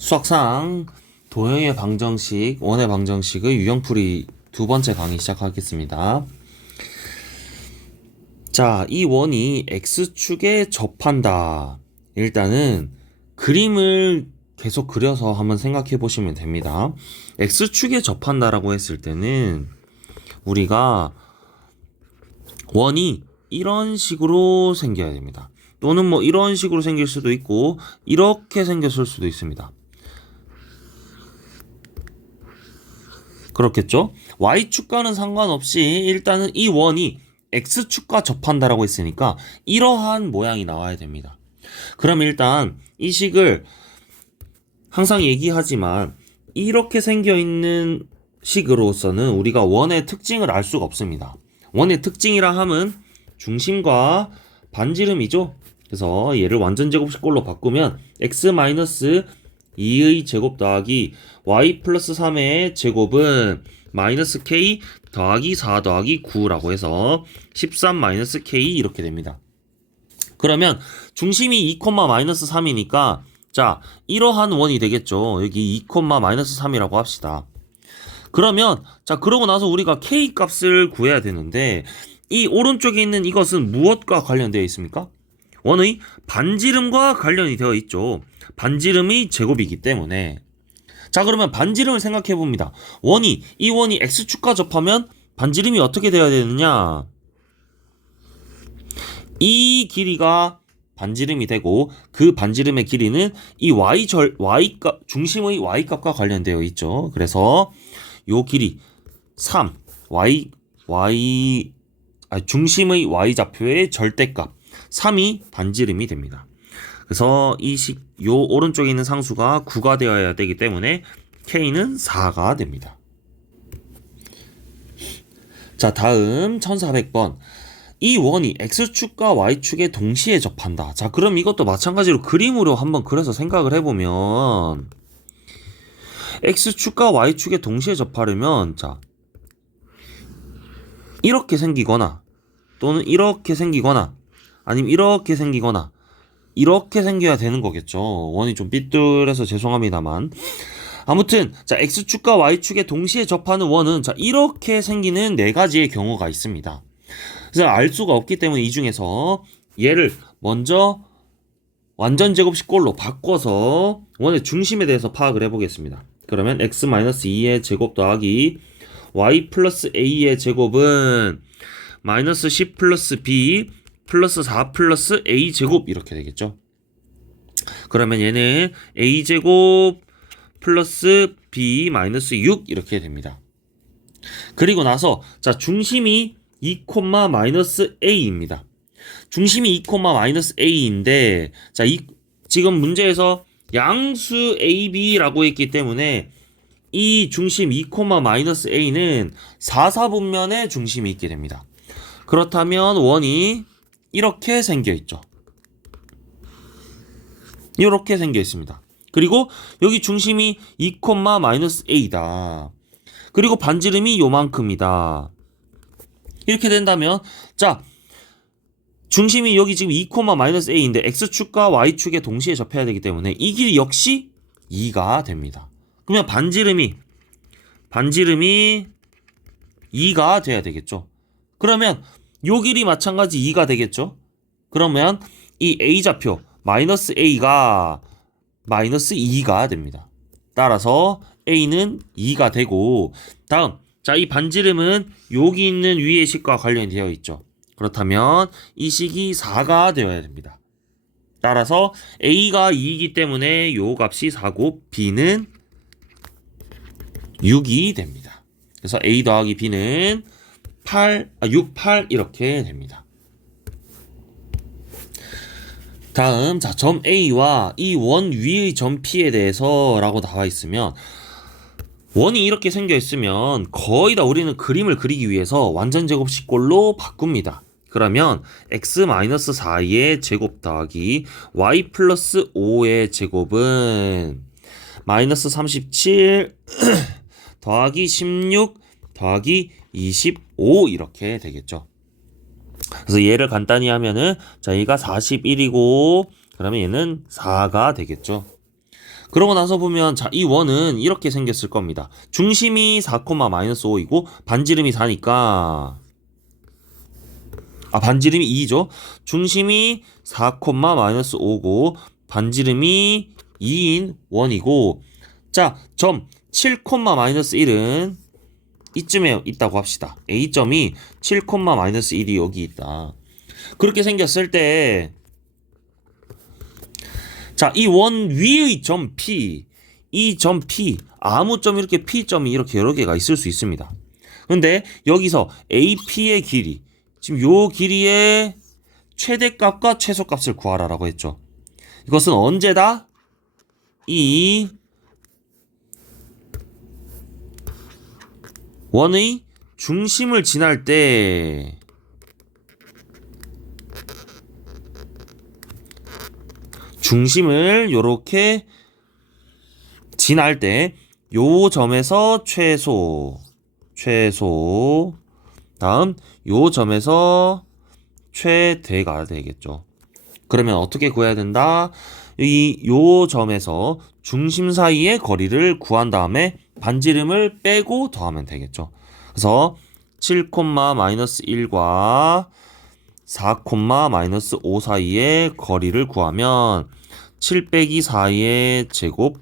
수학상 도형의 방정식, 원의 방정식의 유형풀이 두 번째 강의 시작하겠습니다. 자, 이 원이 x축에 접한다. 일단은 그림을 계속 그려서 한번 생각해 보시면 됩니다. x축에 접한다라고 했을 때는 우리가 원이 이런 식으로 생겨야 됩니다. 또는 뭐 이런 식으로 생길 수도 있고 이렇게 생겼을 수도 있습니다. 그렇겠죠? y축과는 상관없이 일단은 이 원이 x축과 접한다라고 했으니까 이러한 모양이 나와야 됩니다. 그럼 일단 이 식을 항상 얘기하지만 이렇게 생겨있는 식으로서는 우리가 원의 특징을 알 수가 없습니다. 원의 특징이라 함은 중심과 반지름이죠. 그래서 얘를 완전제곱식꼴로 바꾸면 x-2의 제곱 더하기 y 플러스 3의 제곱은 마이너스 k 더하기 4 더하기 9라고 해서 13 마이너스 k 이렇게 됩니다. 그러면 중심이 2, 마이너스 3이니까 자 이러한 원이 되겠죠. 여기 2, 마이너스 3이라고 합시다. 그러면 자 그러고 나서 우리가 k 값을 구해야 되는데 이 오른쪽에 있는 이것은 무엇과 관련되어 있습니까? 원의 반지름과 관련이 되어 있죠. 반지름의 제곱이기 때문에. 자 그러면 반지름을 생각해 봅니다. 이 원이 x축과 접하면 반지름이 어떻게 되어야 되느냐? 이 길이가 반지름이 되고 그 반지름의 길이는 이 y값 중심의 y값과 관련되어 있죠. 그래서 요 길이 3 중심의 y좌표의 절대값 3이 반지름이 됩니다. 그래서 요 오른쪽에 있는 상수가 9가 되어야 되기 때문에 k는 4가 됩니다. 자 다음 1400번 이 원이 x축과 y축에 동시에 접한다. 자 그럼 이것도 마찬가지로 그림으로 한번 그려서 생각을 해보면 x축과 y축에 동시에 접하려면 자 이렇게 생기거나 또는 이렇게 생기거나 아니면 이렇게 생기거나 이렇게 생겨야 되는 거겠죠. 원이 좀 삐뚤해서 죄송합니다만 아무튼 자 x축과 y축에 동시에 접하는 원은 자 이렇게 생기는 네 가지의 경우가 있습니다. 그래서 알 수가 없기 때문에 이 중에서 얘를 먼저 완전제곱식꼴로 바꿔서 원의 중심에 대해서 파악을 해보겠습니다. 그러면 x-2의 제곱 더하기 y 플러스 a의 제곱은 마이너스 10 플러스 b 플러스 4 플러스 a 제곱 이렇게 되겠죠. 그러면 얘는 a 제곱 플러스 b 마이너스 6 이렇게 됩니다. 그리고 나서 자 중심이 2, 마이너스 a입니다. 중심이 2, 마이너스 a인데 자 지금 문제에서 양수 ab라고 했기 때문에 이 중심 2, 마이너스 a는 4사분면의 중심이 있게 됩니다. 그렇다면 원이 이렇게 생겨 있죠. 이렇게 생겨 있습니다. 그리고 여기 중심이 2, 마이너스 a다. 그리고 반지름이 요만큼이다. 이렇게 된다면 자 중심이 여기 지금 2, 마이너스 a인데 x축과 y축에 동시에 접해야 되기 때문에 이 길이 역시 2가 됩니다. 그러면 반지름이 2가 돼야 되겠죠. 그러면 요 길이 마찬가지 2가 되겠죠. 그러면 이 a좌표 마이너스 a가 마이너스 2가 됩니다. 따라서 a는 2가 되고 다음 자 이 반지름은 여기 있는 위의 식과 관련이 되어 있죠. 그렇다면 이 식이 4가 되어야 됩니다. 따라서 a가 2이기 때문에 요 값이 4고 b는 6이 됩니다. 그래서 a 더하기 b는 6, 8 이렇게 됩니다. 다음 자 점 A와 이 원 위의 점 P에 대해서 라고 나와 있으면 원이 이렇게 생겨 있으면 거의 다 우리는 그림을 그리기 위해서 완전제곱식꼴로 바꿉니다. 그러면 x-4의 제곱 더하기 y 플러스 5의 제곱은 마이너스 37 더하기 16 더하기 25 이렇게 되겠죠. 그래서 얘를 간단히 하면은 자 얘가 41이고 그러면 얘는 4가 되겠죠. 그러고 나서 보면 자, 이 원은 이렇게 생겼을 겁니다. 중심이 4, 마이너스 5이고 반지름이 4니까 반지름이 2죠. 중심이 4, 마이너스 5고 반지름이 2인 원이고 자, 점 7, 마이너스 1은 이쯤에 있다고 합시다. A점이 7, 마이너스 1이 여기 있다. 그렇게 생겼을 때 자, 이 원 위의 점 P, 이 점 P, 아무 점 이렇게 P점이 이렇게 여러 개가 있을 수 있습니다. 근데 여기서 AP의 길이, 지금 요 길이의 최대값과 최소값을 구하라라고 했죠. 이것은 언제다? 이 원의 중심을 지날 때 중심을 요렇게 지날 때 요 점에서 최소 다음 요 점에서 최대가 되겠죠. 그러면 어떻게 구해야 된다? 요 점에서 중심 사이의 거리를 구한 다음에 반지름을 빼고 더하면 되겠죠. 그래서 7, 마이너스 1과 4, 마이너스 5 사이의 거리를 구하면 7 빼기 4의 제곱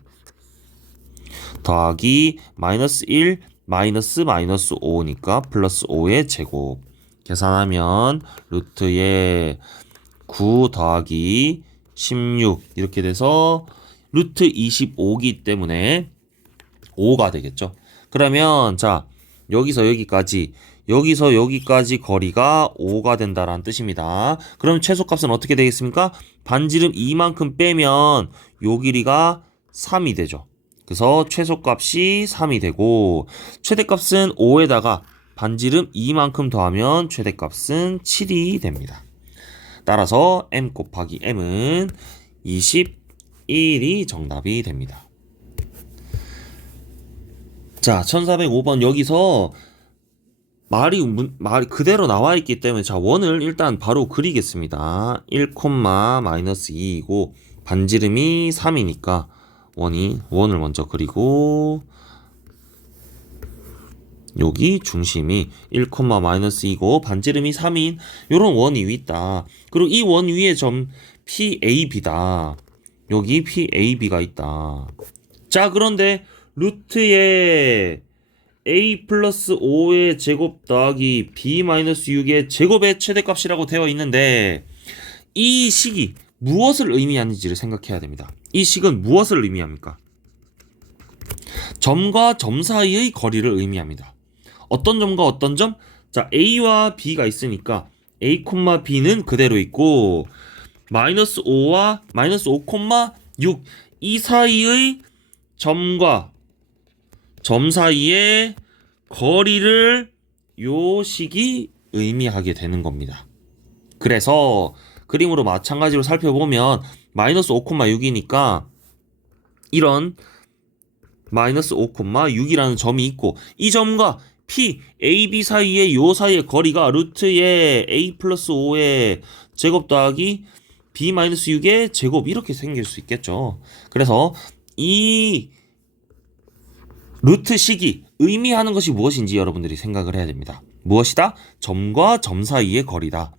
더하기 마이너스 1 마이너스 5니까 플러스 5의 제곱 계산하면 루트에 9 더하기 16 이렇게 돼서 루트 25기 때문에 5가 되겠죠. 그러면 자 여기서 여기까지 거리가 5가 된다라는 뜻입니다. 그럼 최소값은 어떻게 되겠습니까? 반지름 2만큼 빼면 요 길이가 3이 되죠. 그래서 최소값이 3이 되고 최대값은 5에다가 반지름 2만큼 더하면 최대값은 7이 됩니다. 따라서 m 곱하기 m은 21이 정답이 됩니다. 자, 1405번 여기서 말이 그대로 나와 있기 때문에 자, 원을 일단 바로 그리겠습니다. 1, 마이너스 2이고 반지름이 3이니까 원을 먼저 그리고 여기 중심이 1, 마이너스 2고 반지름이 3인 요런 원이 위 있다. 그리고 이 원 위에 점 PAB다. 여기 PAB가 있다. 자, 그런데 루트에 a 플러스 5의 제곱 더하기 b 마이너스 6의 제곱의 최대값이라고 되어 있는데 이 식이 무엇을 의미하는지를 생각해야 됩니다. 이 식은 무엇을 의미합니까? 점과 점 사이의 거리를 의미합니다. 어떤 점과 어떤 점? 자, a와 b가 있으니까 a, b는 그대로 있고 마이너스 5와 마이너스 5, 6 이 사이의 점과 점 사이의 거리를 요 식이 의미하게 되는 겁니다. 그래서 그림으로 마찬가지로 살펴보면 마이너스 5, 6이니까 이런 마이너스 5, 6이라는 점이 있고 이 점과 P, A, B 사이의 요 사이의 거리가 루트의 A 플러스 5의 제곱 더하기 B 마이너스 6의 제곱 이렇게 생길 수 있겠죠. 그래서 이 루트 식이 의미하는 것이 무엇인지 여러분들이 생각을 해야 됩니다. 무엇이다? 점과 점 사이의 거리다.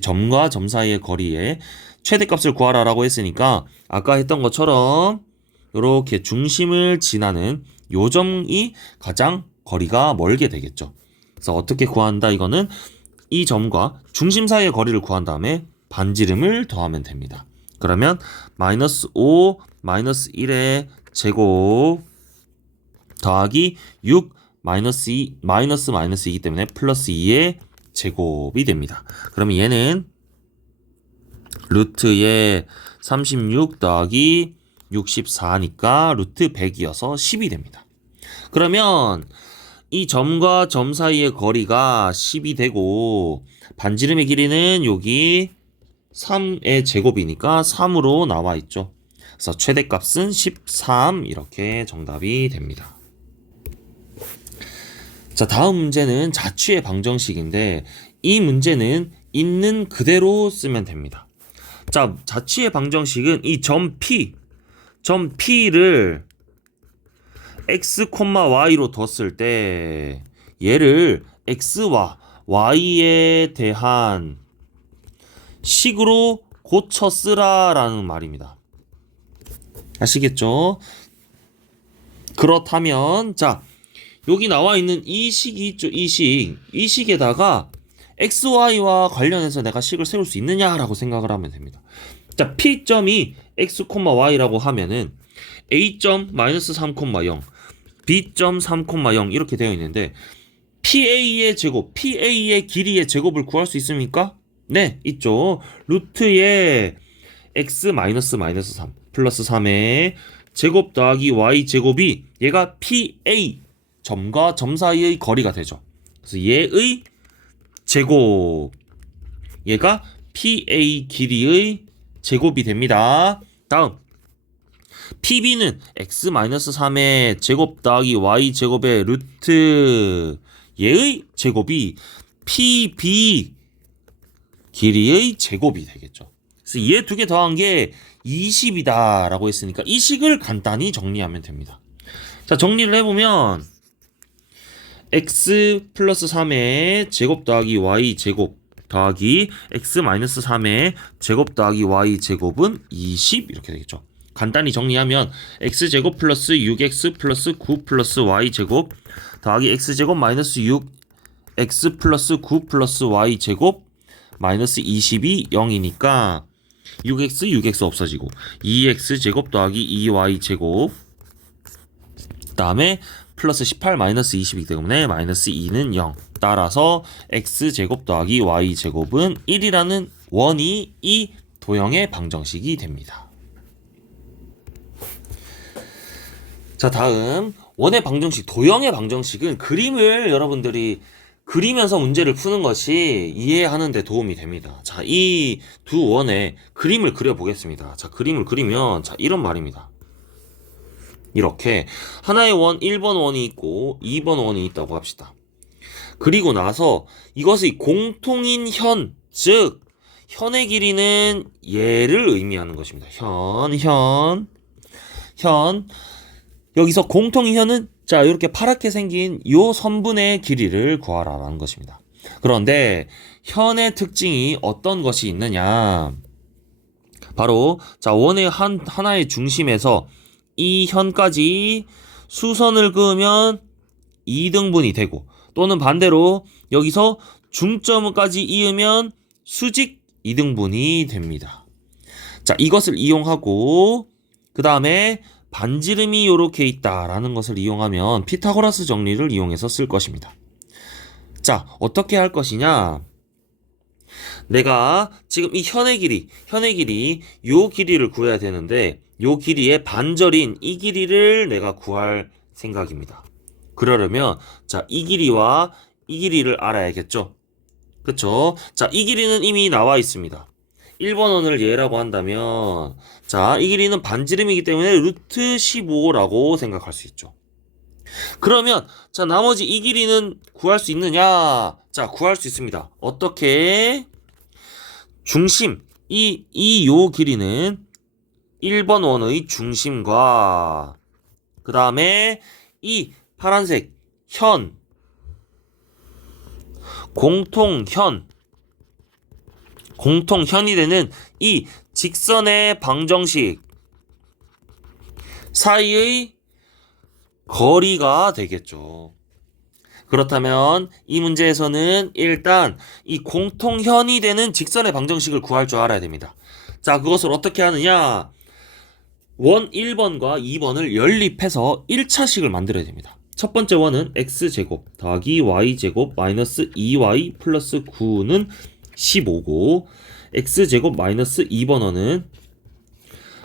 점과 점 사이의 거리에 최대값을 구하라라고 했으니까 아까 했던 것처럼 이렇게 중심을 지나는 요 점이 가장 거리가 멀게 되겠죠. 그래서 어떻게 구한다? 이거는 이 점과 중심 사이의 거리를 구한 다음에 반지름을 더하면 됩니다. 그러면 마이너스 5 마이너스 1의 제곱 더하기 6 마이너스 2 마이너스이기 때문에 플러스 2의 제곱이 됩니다. 그러면 얘는 루트의 36 더하기 64니까 루트 100이어서 10이 됩니다. 그러면 이 점과 점 사이의 거리가 10이 되고 반지름의 길이는 여기 3의 제곱이니까 3으로 나와 있죠. 그래서 최대값은 13 이렇게 정답이 됩니다. 자, 다음 문제는 자취의 방정식인데 이 문제는 있는 그대로 쓰면 됩니다. 자, 자취의 방정식은 이 점 P 점 P를 x, y로 뒀을 때 얘를 x와 y에 대한 식으로 고쳐 쓰라라는 말입니다. 아시겠죠? 그렇다면 자, 여기 나와 있는 이 식이 있죠. 이 식에다가 xy와 관련해서 내가 식을 세울 수 있느냐라고 생각을 하면 됩니다. 자, P점이 x, y라고 하면은 A점 마이너스 3, 0, B점 3, 0 이렇게 되어 있는데 PA의 제곱, PA의 길이의 제곱을 구할 수 있습니까? 네, 있죠. 루트의 x 마이너스 3 플러스 3의 제곱 더하기 y 제곱이 얘가 PA 점과 점 사이의 거리가 되죠. 그래서 얘의 제곱, 얘가 PA 길이의 제곱이 됩니다. 다음 PB는 x-3의 제곱 더하기 y 제곱의 루트 얘의 제곱이 PB 길이의 제곱이 되겠죠. 그래서 얘 두 개 더한 게 20이다 라고 했으니까 이 식을 간단히 정리하면 됩니다. 자, 정리를 해보면 x 플러스 3의 제곱 더하기 y 제곱 더하기 x-3의 제곱 더하기 y 제곱은 20 이렇게 되겠죠. 간단히 정리하면 x제곱 플러스 6x 플러스 9 플러스 y제곱 더하기 x제곱 마이너스 6x 플러스 9 플러스 y제곱 마이너스 20이 0이니까 6x 없어지고 2x제곱 더하기 2y제곱 그 다음에 플러스 18 마이너스 20이기 때문에 마이너스 2는 0. 따라서 x제곱 더하기 y제곱은 1이라는 원이 이 도형의 방정식이 됩니다. 자, 다음 원의 방정식, 도형의 방정식은 그림을 여러분들이 그리면서 문제를 푸는 것이 이해하는 데 도움이 됩니다. 자, 이 두 원의 그림을 그려보겠습니다. 자, 그림을 그리면 자, 이런 말입니다. 이렇게 하나의 원 1번 원이 있고 2번 원이 있다고 합시다. 그리고 나서 이것의 공통인 현, 즉 현의 길이는 얘를 의미하는 것입니다. 현. 여기서 공통인 현은 자, 이렇게 파랗게 생긴 요 선분의 길이를 구하라라는 것입니다. 그런데 현의 특징이 어떤 것이 있느냐? 바로 자, 원의 하나의 중심에서 이 현까지 수선을 그으면 2등분이 되고 또는 반대로 여기서 중점까지 이으면 수직 2등분이 됩니다. 자, 이것을 이용하고 그 다음에 반지름이 이렇게 있다라는 것을 이용하면 피타고라스 정리를 이용해서 쓸 것입니다. 자, 어떻게 할 것이냐? 내가 지금 이 현의 길이 요 길이를 구해야 되는데 요 길이의 반절인 이 길이를 내가 구할 생각입니다. 그러려면 자, 이 길이와 이 길이를 알아야겠죠? 그쵸? 자, 이 길이는 이미 나와 있습니다. 1번 원을 얘라고 한다면 자, 이 길이는 반지름이기 때문에 루트 15라고 생각할 수 있죠. 그러면 자, 나머지 이 길이는 구할 수 있느냐? 자, 구할 수 있습니다. 어떻게? 중심, 요 길이는 1번 원의 중심과 그 다음에 이 파란색 공통현이 되는 이 직선의 방정식 사이의 거리가 되겠죠. 그렇다면 이 문제에서는 일단 이 공통현이 되는 직선의 방정식을 구할 줄 알아야 됩니다. 자, 그것을 어떻게 하느냐? 원 1번과 2번을 연립해서 1차식을 만들어야 됩니다. 첫 번째 원은 x제곱 더하기 y제곱 마이너스 2y 플러스 9는 15고 x제곱 마이너스 2번 원은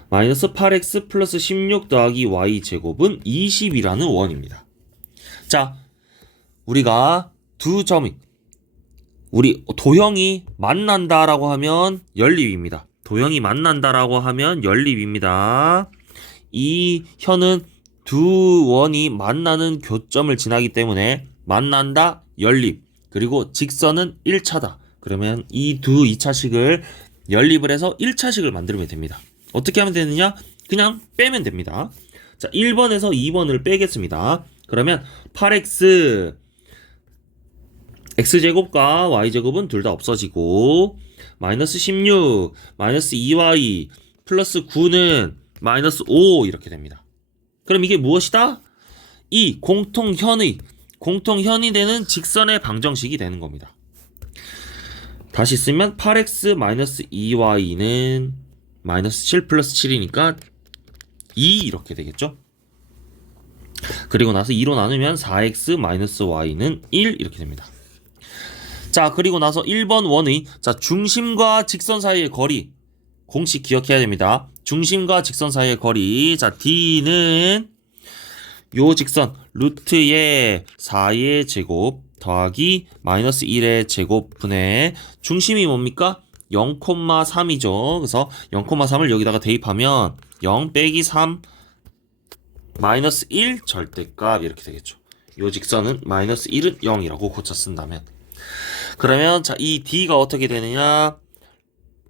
마이너스 8x 플러스 16 더하기 y제곱은 20이라는 원입니다. 자, 우리가 두 점이 우리 도형이 만난다라고 하면 연립입니다. 도형이 만난다라고 하면 연립입니다. 이 현은 두 원이 만나는 교점을 지나기 때문에 만난다, 연립. 그리고 직선은 1차다. 그러면 이 두 2차식을 연립을 해서 1차식을 만들면 됩니다. 어떻게 하면 되느냐? 그냥 빼면 됩니다. 자, 1번에서 2번을 빼겠습니다. 그러면 8x x제곱과 y제곱은 둘 다 없어지고 마이너스 16 마이너스 2y 플러스 9는 마이너스 5 이렇게 됩니다. 그럼 이게 무엇이다? 이 공통현이 되는 직선의 방정식이 되는 겁니다. 다시 쓰면 8x 마이너스 2y는 마이너스 7 플러스 7이니까 2 이렇게 되겠죠. 그리고 나서 2로 나누면 4x 마이너스 y는 1 이렇게 됩니다. 자, 그리고 나서 1번 원의 자 중심과 직선 사이의 거리 공식 기억해야 됩니다. 중심과 직선 사이의 거리 자 d는 요 직선 루트의 4의 제곱 더하기 마이너스 1의 제곱분의 중심이 뭡니까? 0,3이죠. 그래서 0,3을 여기다가 대입하면 0 빼기 3 마이너스 1 절대값 이렇게 되겠죠. 요 직선은 마이너스 1은 0이라고 고쳐 쓴다면 그러면 자 이 d가 어떻게 되느냐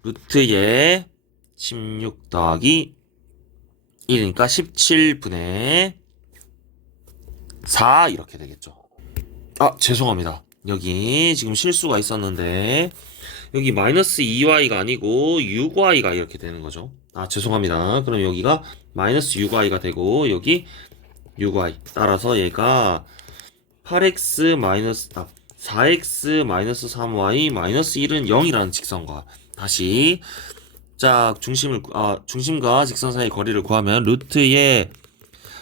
루트의 16 더하기 1이니까 17분의 4 이렇게 되겠죠. 아 죄송합니다. 여기 지금 실수가 있었는데 여기 마이너스 2y가 아니고 6y가 이렇게 되는 거죠. 아 죄송합니다. 그럼 여기가 마이너스 6y가 되고 여기 6y 따라서 얘가 8x 마이너스 4x 마이너스 3y 마이너스 1은 0이라는 직선과 다시 자 중심과 직선 사이의 거리를 구하면 루트의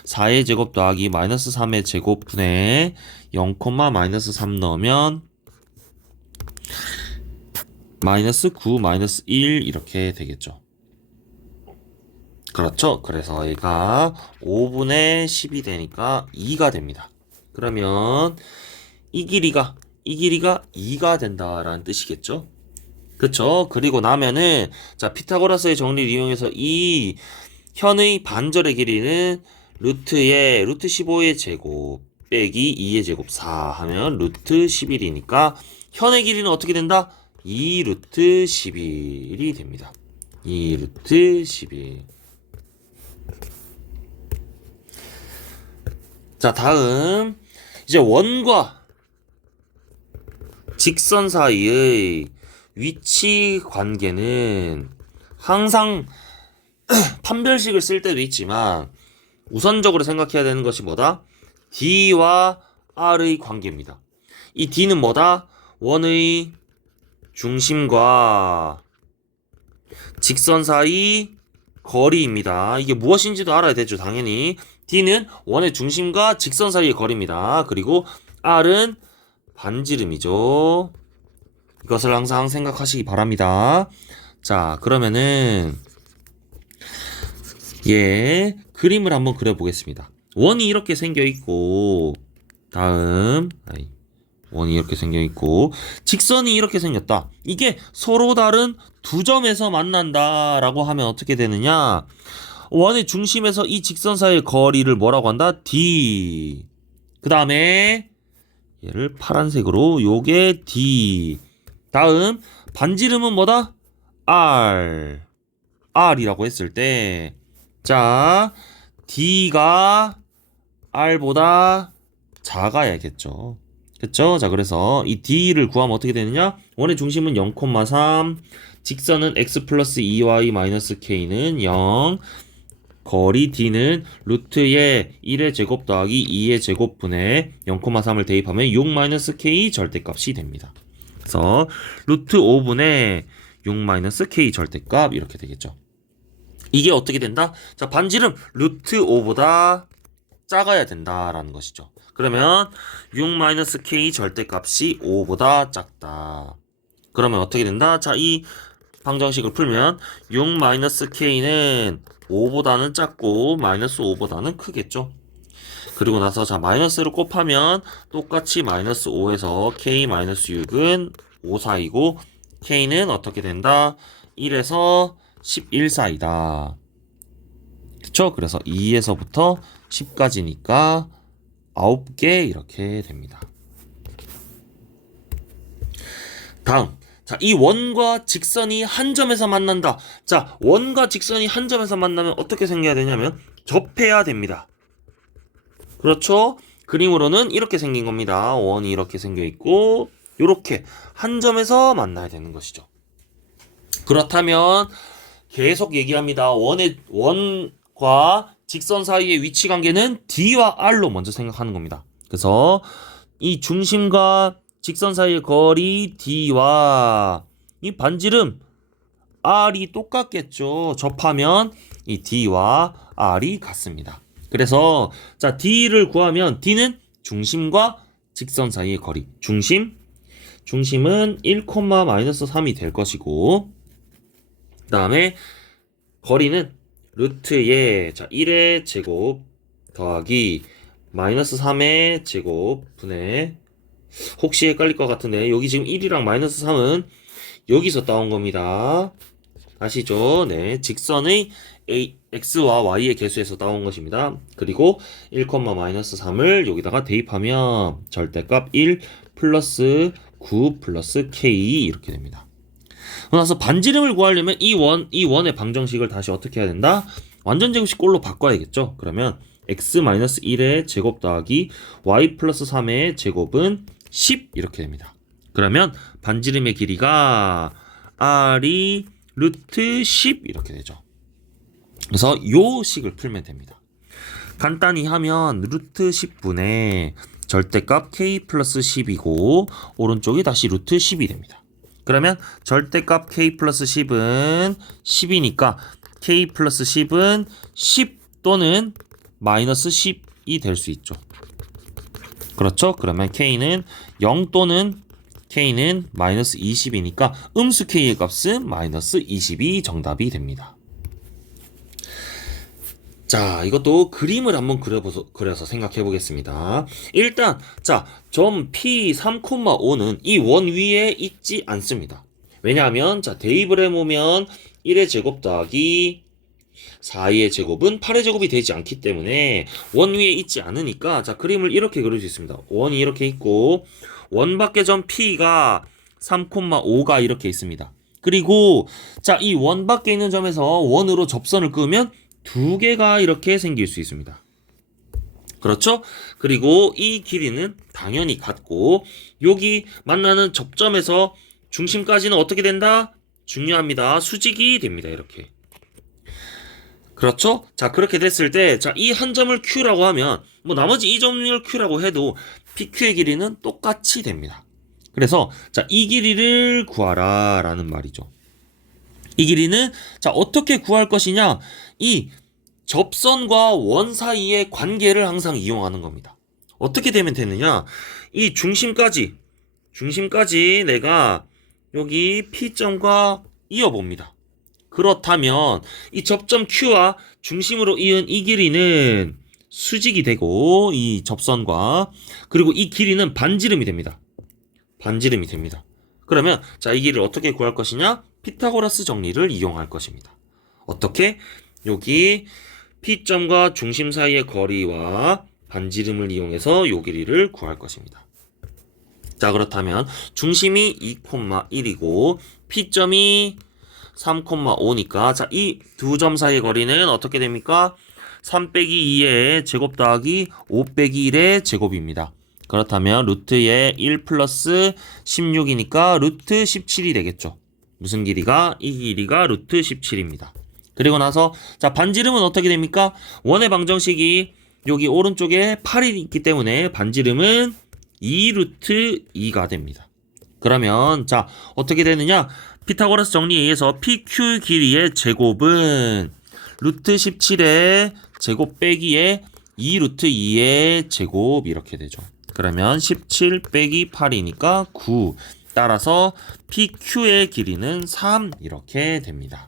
4의 제곱 더하기 마이너스 3의 제곱분의 0, 마이너스 3 넣으면 마이너스 9 마이너스 1 이렇게 되겠죠. 그렇죠. 그래서 얘가 5분의 10이 되니까 2가 됩니다. 그러면 이 길이가 2가 된다라는 뜻이겠죠. 그쵸. 그리고 나면은 자 피타고라스의 정리를 이용해서 이 현의 반절의 길이는 루트의 루트 15의 제곱 빼기 2의 제곱 4 하면 루트 11이니까 현의 길이는 어떻게 된다? 2 루트 11이 됩니다. 2 루트 11. 자 다음 이제 원과 직선 사이의 위치 관계는 항상 판별식을 쓸 때도 있지만 우선적으로 생각해야 되는 것이 뭐다? D와 R의 관계입니다. 이 D는 뭐다? 원의 중심과 직선 사이 거리입니다. 이게 무엇인지도 알아야 되죠, 당연히. D는 원의 중심과 직선 사이의 거리입니다. 그리고 R은 반지름이죠. 이것을 항상 생각하시기 바랍니다. 자, 그러면은 그림을 한번 그려보겠습니다. 원이 이렇게 생겨있고 다음 원이 이렇게 생겨있고 직선이 이렇게 생겼다. 이게 서로 다른 두 점에서 만난다 라고 하면 어떻게 되느냐 원의 중심에서 이 직선 사이의 거리를 뭐라고 한다? D 그 다음에 얘를 파란색으로 요게 D 다음 반지름은 뭐다? R이라고 했을 때 자 D가 R보다 작아야겠죠. 그쵸? 자 그래서 이 D를 구하면 어떻게 되느냐 원의 중심은 0,3 직선은 x 플러스 2y 마이너스 k는 0 거리 D는 루트의 1의 제곱 더하기 2의 제곱분의 0,3을 대입하면 6 마이너스 k 절대값이 됩니다. 그래서 루트 5분의 6 마이너스 k 절대값 이렇게 되겠죠. 이게 어떻게 된다? 자 반지름 루트 5보다 작아야 된다라는 것이죠. 그러면 6 마이너스 k 절대값이 5보다 작다. 그러면 어떻게 된다? 자 이 방정식을 풀면 6 마이너스 k는 5보다는 작고 마이너스 5보다는 크겠죠. 그리고 나서 자 마이너스를 곱하면 똑같이 마이너스 5에서 k 마이너스 6은 5 사이고 k는 어떻게 된다? 1에서 11 사이다. 그쵸? 그래서 2에서부터 10까지니까 9개 이렇게 됩니다. 다음 자, 이 원과 직선이 한 점에서 만난다. 자, 원과 직선이 한 점에서 만나면 어떻게 생겨야 되냐면 접해야 됩니다. 그렇죠? 그림으로는 이렇게 생긴 겁니다. 원이 이렇게 생겨 있고 이렇게 한 점에서 만나야 되는 것이죠. 그렇다면 계속 얘기합니다. 원과 직선 사이의 위치 관계는 D와 R로 먼저 생각하는 겁니다. 그래서 이 중심과 직선 사이의 거리 D와 이 반지름 R이 똑같겠죠. 접하면 이 D와 R이 같습니다. 그래서 자, D를 구하면 D는 중심과 직선 사이의 거리. 중심은 1,-3이 될 것이고 그 다음에 거리는 루트의 자 1의 제곱 더하기 -3의 제곱 분의 혹시 헷갈릴 것 같은데 여기 지금 1이랑 -3은 여기서 따온 겁니다. 아시죠? 네, 직선의 x와 y의 개수에서 따온 것입니다. 그리고 1,-3을 여기다가 대입하면 절대값 1 플러스 9 플러스 k 이렇게 됩니다. 그래서 반지름을 구하려면 이 원의 방정식을 다시 어떻게 해야 된다? 완전 제곱식 꼴로 바꿔야겠죠? 그러면 x-1의 제곱 더하기 y 플러스 3의 제곱은 10 이렇게 됩니다. 그러면 반지름의 길이가 r이 루트 10 이렇게 되죠. 그래서 요 식을 풀면 됩니다. 간단히 하면 루트 10분의 절대값 k 플러스 10이고 오른쪽이 다시 루트 10이 됩니다. 그러면 절대값 k 플러스 10은 10이니까 k 플러스 10은 10 또는 마이너스 10이 될 수 있죠. 그렇죠? 그러면 k는 0 또는 k는 마이너스 20이니까 음수 k의 값은 마이너스 20이 정답이 됩니다. 자, 이것도 그림을 한번 그려서 생각해 보겠습니다. 일단 자, 점 P3,5는 이 원 위에 있지 않습니다. 왜냐하면 자, 대입을 해보면 1의 제곱 더하기 4의 제곱은 8의 제곱이 되지 않기 때문에 원 위에 있지 않으니까 자, 그림을 이렇게 그릴 수 있습니다. 원이 이렇게 있고 원 밖의 점 P가 3,5가 이렇게 있습니다. 그리고 자, 이 원 밖에 있는 점에서 원으로 접선을 그으면 두 개가 이렇게 생길 수 있습니다. 그렇죠? 그리고 이 길이는 당연히 같고 여기 만나는 접점에서 중심까지는 어떻게 된다? 중요합니다. 수직이 됩니다. 이렇게. 그렇죠? 자, 그렇게 됐을 때 자, 이 한 점을 Q라고 하면 뭐 나머지 이 점을 Q라고 해도 PQ의 길이는 똑같이 됩니다. 그래서 자, 이 길이를 구하라 라는 말이죠. 이 길이는 자, 어떻게 구할 것이냐? 이 접선과 원 사이의 관계를 항상 이용하는 겁니다. 어떻게 되면 되느냐? 이 중심까지 내가 여기 P점과 이어봅니다. 그렇다면 이 접점 Q와 중심으로 이은 이 길이는 수직이 되고 이 접선과 그리고 이 길이는 반지름이 됩니다. 그러면 자, 이 길이를 어떻게 구할 것이냐? 피타고라스 정리를 이용할 것입니다. 어떻게? 여기 P점과 중심 사이의 거리와 반지름을 이용해서 요 길이를 구할 것입니다. 자, 그렇다면 중심이 2,1이고 P점이 3,5니까 자, 이 두 점 사이의 거리는 어떻게 됩니까? 3 빼기 2의 제곱 더하기 5 빼기 1의 제곱입니다. 그렇다면 루트의 1 플러스 16이니까 루트 17이 되겠죠. 무슨 길이가? 이 길이가 루트 17입니다. 그리고 나서 자, 반지름은 어떻게 됩니까? 원의 방정식이 여기 오른쪽에 8이 있기 때문에 반지름은 2 루트 2가 됩니다. 그러면 자, 어떻게 되느냐? 피타고라스 정리에 의해서 PQ 길이의 제곱은 루트 17의 제곱 빼기에 2 루트 2의 제곱 이렇게 되죠. 그러면 17 빼기 8이니까 9. 따라서 PQ의 길이는 3 이렇게 됩니다.